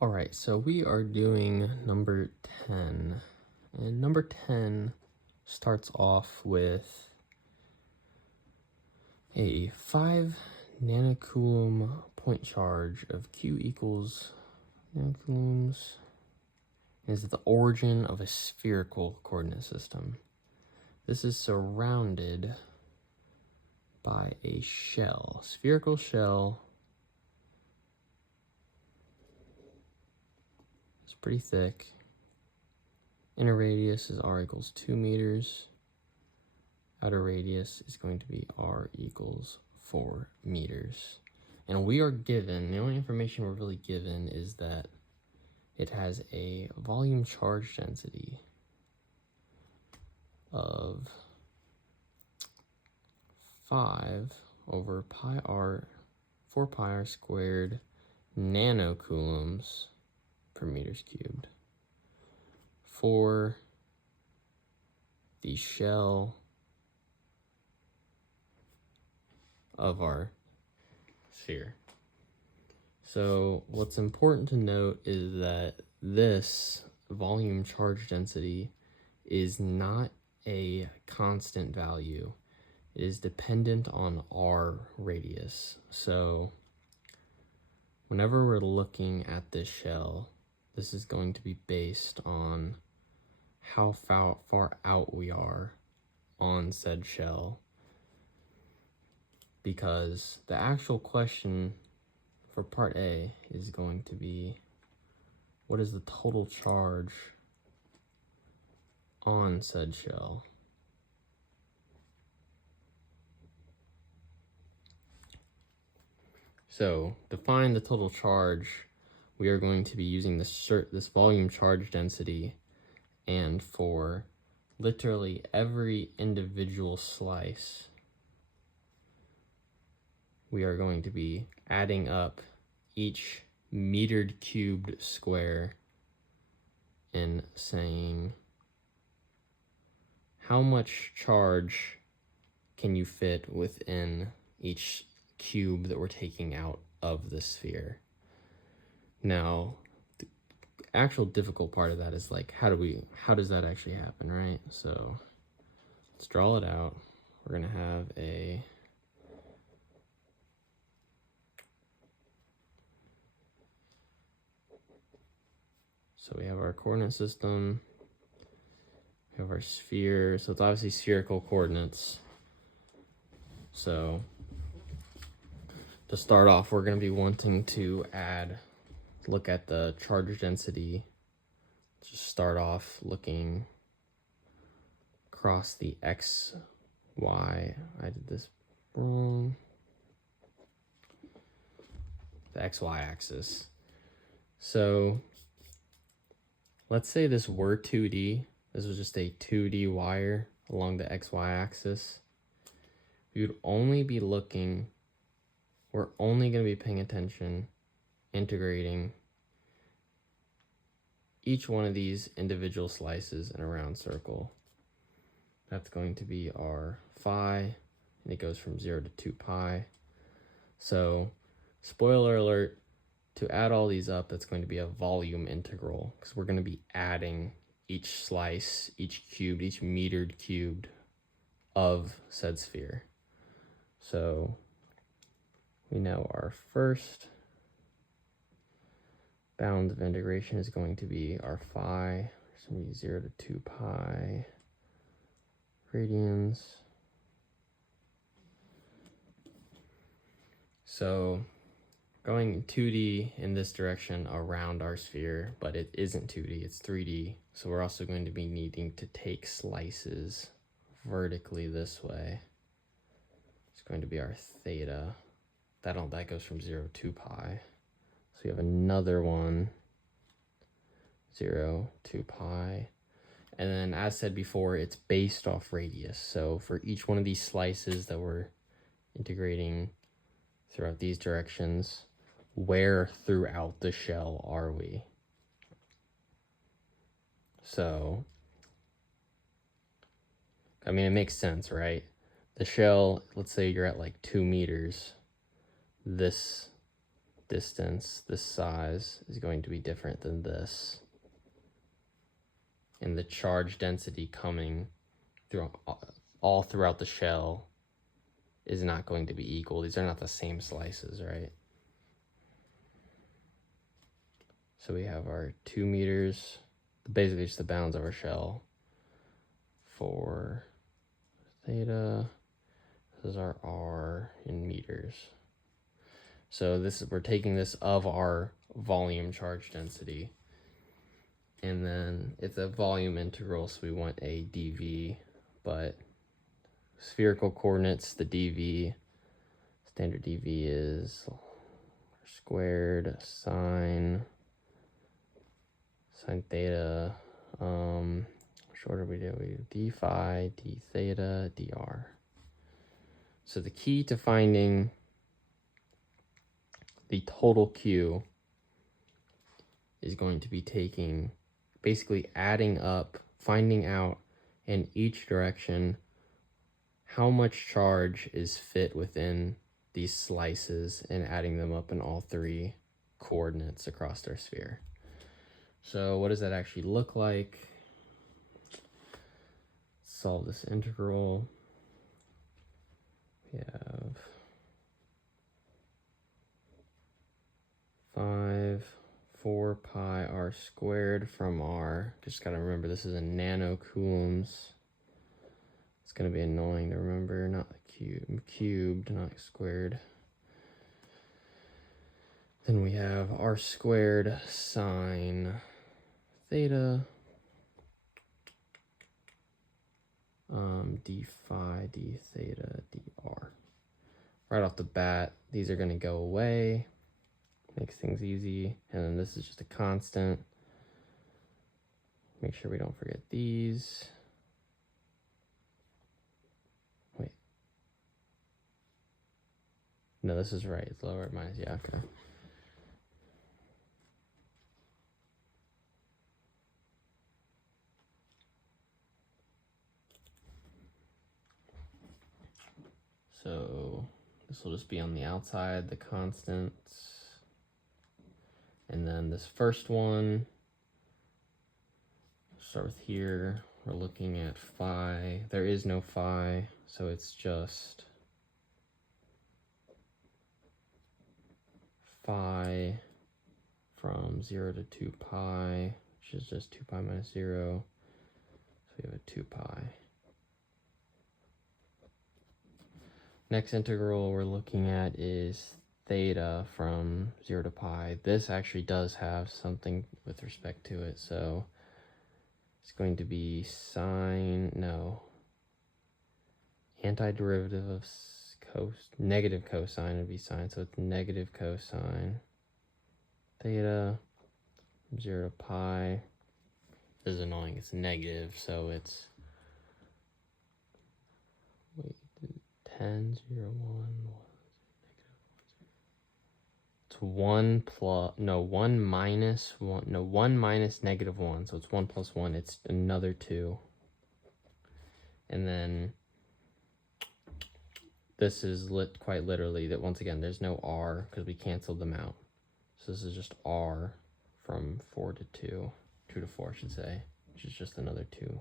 All right, so we are doing number 10. And number 10 starts off with a 5 nanocoulomb point charge of Q equals nanocoulombs is at the origin of a spherical coordinate system. This is surrounded by a shell, spherical shell. It's pretty thick. Inner radius is r equals 2 meters. Outer radius is going to be r equals 4 meters. And we are given, the only information we're really given is that it has a volume charge density of 5 over pi r, 4 pi r squared nanocoulombs per meters cubed for the shell of our sphere. So what's important to note is that this volume charge density is not a constant value. It is dependent on r radius. So whenever we're looking at this shell, this is going to be based on how far out we are on said shell, because the actual question for part A is going to be, what is the total charge on said shell? So to find the total charge, we are going to be using this volume charge density, and for literally every individual slice, we are going to be adding up each metered cubed square and saying, how much charge can you fit within each cube that we're taking out of the sphere? Now, the actual difficult part of that is like, how does that actually happen, right? So let's draw it out. We're gonna have so we have our coordinate system, we have our sphere, so it's obviously spherical coordinates. So to start off, we're going to be wanting to look at the charge density. Just start off looking across the x, y, I did this wrong, the xy axis. So let's say this were 2D. This was just a 2D wire along the xy axis. We would only be looking, we're only going to be paying attention, integrating each one of these individual slices in a round circle. That's going to be our phi, and it goes from 0 to 2 pi. So, spoiler alert, to add all these up, that's going to be a volume integral, because we're going to be adding each slice, each cubed, each metered cubed of said sphere. So, we know our first bound of integration is going to be our phi. It's going to be 0 to 2 pi radians. So going 2D in this direction around our sphere, but it isn't 2D, it's 3D. So we're also going to be needing to take slices vertically this way. It's going to be our theta. That goes from 0 to 2 pi. So we have another one, 0, 2 pi. And then as said before, it's based off radius. So for each one of these slices that we're integrating throughout these directions, where throughout the shell are we? So, I mean, it makes sense, right? The shell, let's say you're at like 2 meters. This distance, this size, is going to be different than this. And the charge density coming through all throughout the shell is not going to be equal. These are not the same slices, right? So we have our 2 meters, basically just the bounds of our shell for theta. This is our R in meters. So we're taking this of our volume charge density. And then it's a volume integral, so we want a dV, but spherical coordinates, the dV, standard dV is squared sine theta, shorter we do d phi, d theta, dr. So the key to finding the total Q is going to be basically adding up, finding out in each direction how much charge is fit within these slices and adding them up in all 3 coordinates across our sphere. So what does that actually look like? Solve this integral. We have 4 pi r squared from r. Just gotta remember this is in nanocoulombs. It's gonna be annoying to remember, not cubed, not squared. Then we have r squared sine theta, d phi, d theta, dr. Right off the bat, these are gonna go away. Makes things easy. And then this is just a constant. Make sure we don't forget these. Wait. No, this is right. It's lower minus, yeah, okay. So this will just be on the outside, the constants. And then this first one, start with here, we're looking at phi. There is no phi, so it's just phi from 0 to 2 pi, which is just 2 pi minus 0. So we have a 2 pi. Next integral we're looking at is theta from 0 to pi. This actually does have something with respect to it, so it's going to be antiderivative of negative cosine would be sine, so it's negative cosine theta from 0 to pi. This is annoying, it's negative, so it's 10, 0, 1, 1 minus negative 1, so it's 1 plus 1, it's another 2. And then this is quite literally that, once again, there's no r because we canceled them out. So this is just r from 4 to 2 to 4 I should say, which is just another 2.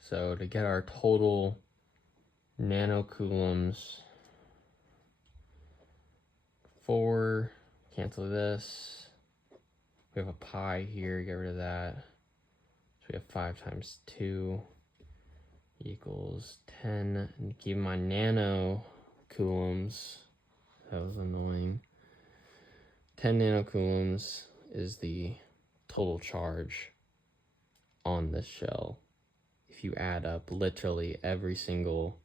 So to get our total nanocoulombs, 4, cancel this. We have a pi here, get rid of that. So we have 5 times 2 equals 10. And keep in mind nanocoulombs. That was annoying. 10 nanocoulombs is the total charge on this shell. If you add up literally every single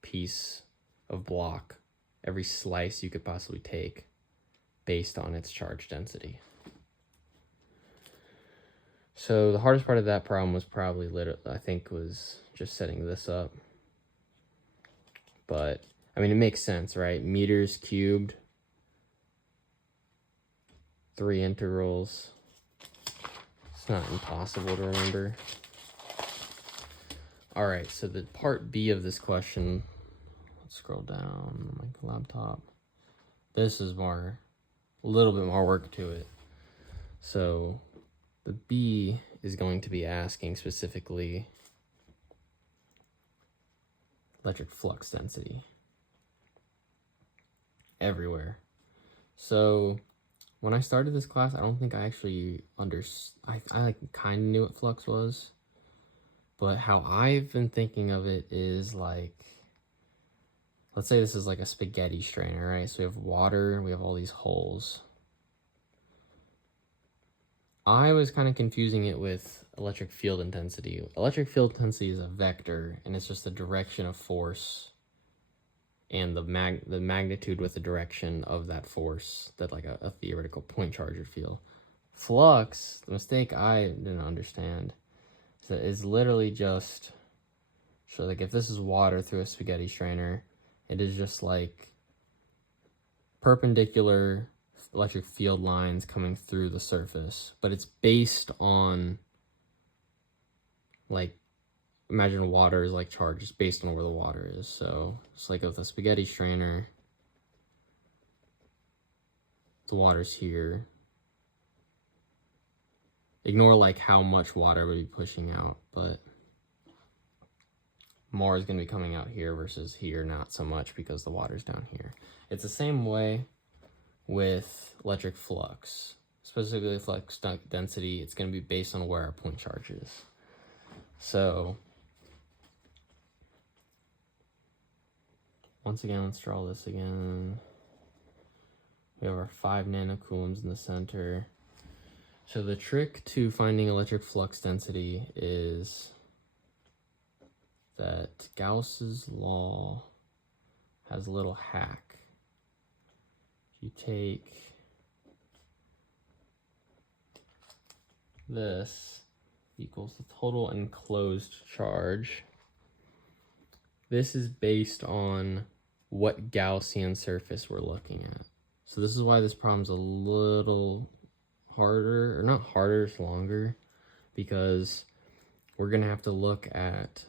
piece of block, every slice you could possibly take based on its charge density. So the hardest part of that problem was probably was just setting this up. But I mean, it makes sense, right? Meters cubed, 3 integrals. It's not impossible to remember. All right, so the part B of this question, let's scroll down on my laptop. This is a little bit more work to it. So the B is going to be asking specifically electric flux density everywhere. So when I started this class, I don't think I actually I like kind of knew what flux was, but how I've been thinking of it is like, let's say this is like a spaghetti strainer, right? So we have water, we have all these holes. I was kind of confusing it with electric field intensity. Electric field intensity is a vector, and it's just the direction of force and the magnitude with the direction of that force that like a theoretical point charge would feel. Flux, the mistake I didn't understand, is that it's literally just, so like if this is water through a spaghetti strainer, it is just like perpendicular electric field lines coming through the surface, but it's based on, like, imagine water is like charge, it's based on where the water is. So it's like with a spaghetti strainer, the water's here. Ignore like how much water would be pushing out, but more is going to be coming out here versus here, not so much because the water's down here. It's the same way with electric flux, specifically flux density. It's going to be based on where our point charge is. So once again, let's draw this again. We have our 5 nanocoulombs in the center. So the trick to finding electric flux density is that Gauss's law has a little hack. If you take this equals the total enclosed charge, this is based on what Gaussian surface we're looking at. So this is why this problem's a little harder, or not harder, it's longer, because we're gonna have to look at,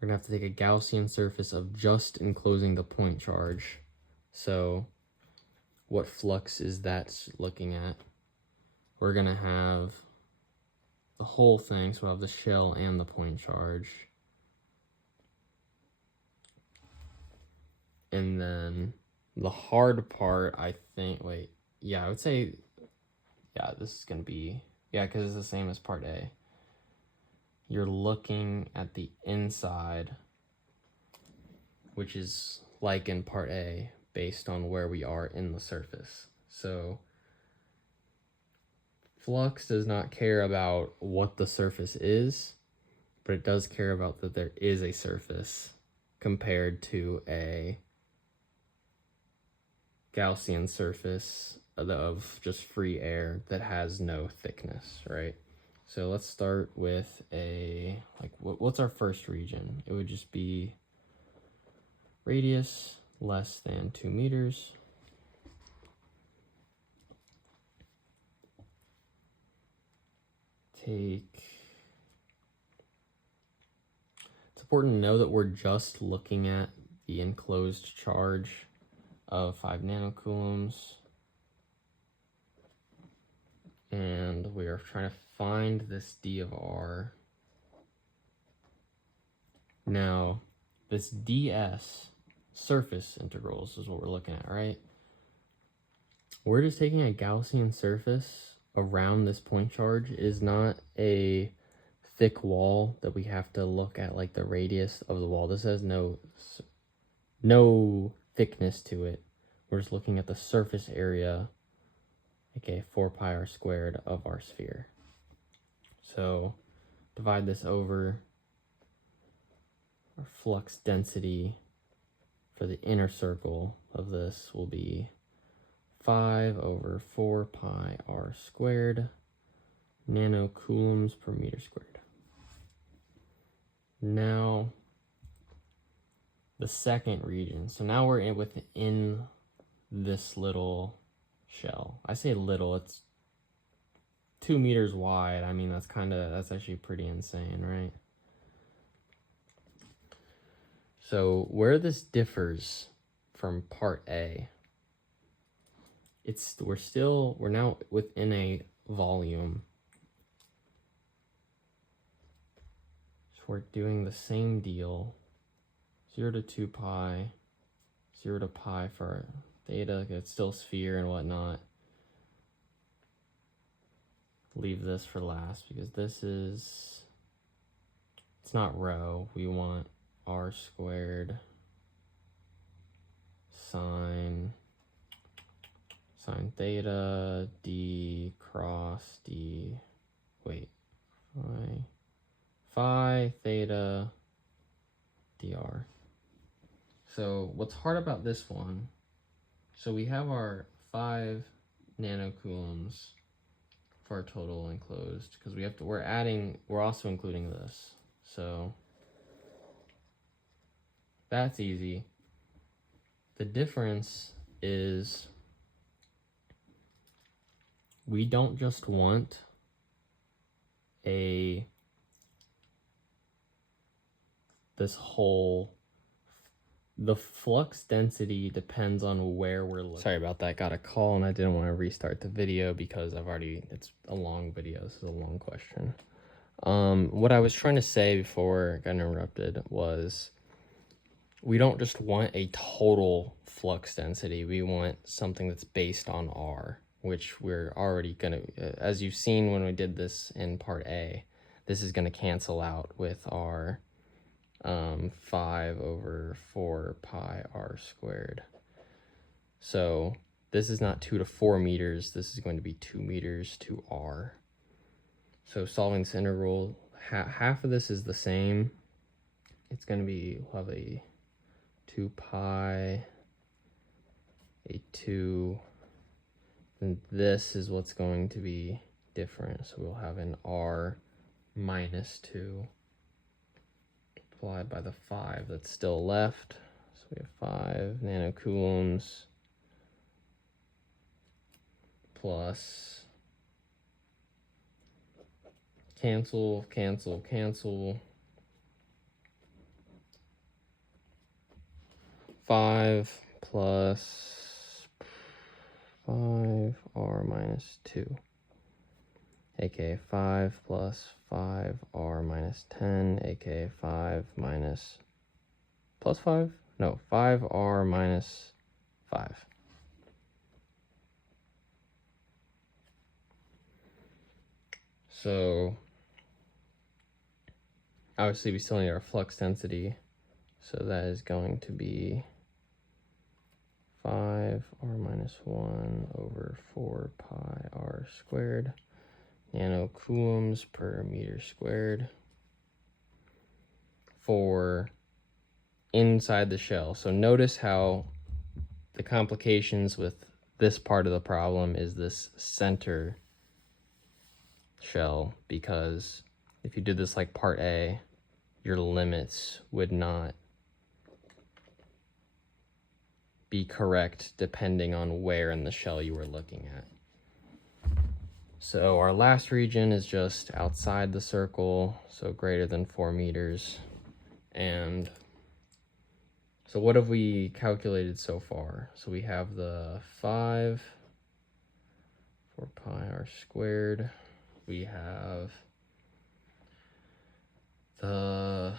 we're gonna have to take a Gaussian surface of just enclosing the point charge. So what flux is that looking at? We're gonna have the whole thing, so we'll have the shell and the point charge. And then the hard part, I think, I would say, this is gonna be, because it's the same as part A. You're looking at the inside, which is like in part A, based on where we are in the surface. So flux does not care about what the surface is, but it does care about that there is a surface compared to a Gaussian surface of just free air that has no thickness, right? So let's start with what's our first region? It would just be radius less than 2 meters. It's important to know that we're just looking at the enclosed charge of 5 nanocoulombs. And we are trying to find this d of r. Now, this ds, surface integrals, is what we're looking at, right? We're just taking a Gaussian surface around this point charge. It is not a thick wall that we have to look at, like the radius of the wall. This has no thickness to it. We're just looking at the surface area, aka 4 pi r squared of our sphere. So divide this over, our flux density for the inner circle of this will be 5 over 4 pi r squared nanocoulombs per meter squared. Now the second region. So now we're within this little shell. I say little, it's 2 meters wide. I mean, that's actually pretty insane, right? So where this differs from part A we're now within a volume. So we're doing the same deal. 0 to 2 pi, 0 to pi for theta, it's still sphere and whatnot. Leave this for last because this is, it's not rho. We want r squared sine theta d cross d, wait, phi theta dr. So what's hard about this one, so we have our 5 nanocoulombs for our total enclosed, because we're also including this. So that's easy. The difference is we don't just want this whole, the flux density depends on where we're looking. Sorry about that, got a call and I didn't want to restart the video because it's a long video, this is a long question. What I was trying to say before I got interrupted was we don't just want a total flux density, we want something that's based on R, which we're already gonna, as you've seen when we did this in part A, this is gonna cancel out with our 5 over 4 pi r squared. So this is not 2 to 4 meters, this is going to be 2 meters to r. So solving this integral, half of this is the same. It's going to be, we'll have a 2 pi, a 2, and this is what's going to be different. So we'll have an r minus 2 multiplied by the 5 that's still left. So we have 5 nanocoulombs plus cancel, 5 plus 5 r minus 2, aka 5 plus 5 r minus 10, aka 5 minus plus 5, no, 5 r minus 5. So obviously we still need our flux density, so that is going to be 5 r minus 1 over 4 pi r squared nanocoulombs per meter squared for inside the shell. So notice how the complications with this part of the problem is this center shell, because if you did this like part A, your limits would not be correct depending on where in the shell you were looking at. So our last region is just outside the circle, so greater than 4 meters. And so what have we calculated so far? So we have the 5 for pi r squared. We have the,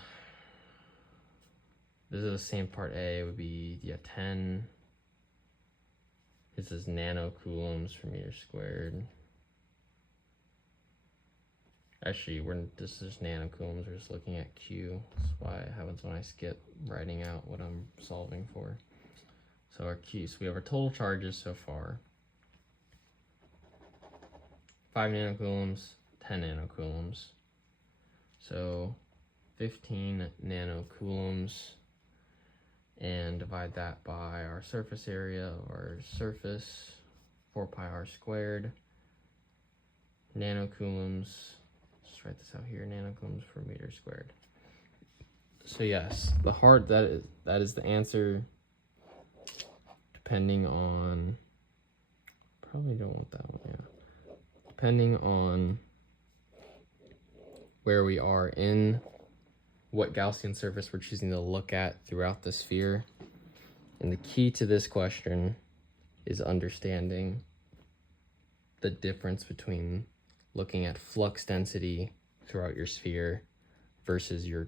this is the same part A, it would be, yeah, 10. This is nanocoulombs per meter squared. Actually, this is nanocoulombs, we're just looking at Q. That's why it happens when I skip writing out what I'm solving for. So our Q, so we have our total charges so far. 5 nanocoulombs, 10 nanocoulombs. So 15 nanocoulombs, and divide that by our surface area of our surface, 4 pi r squared. Nanocoulombs, let's write this out here, nanocoulombs per meter squared. So yes, that is the answer, depending on, probably don't want that one, yeah. Depending on where we are in what Gaussian surface we're choosing to look at throughout the sphere. And the key to this question is understanding the difference between looking at flux density throughout your sphere versus your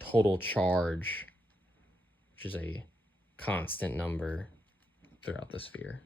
total charge, which is a constant number throughout the sphere.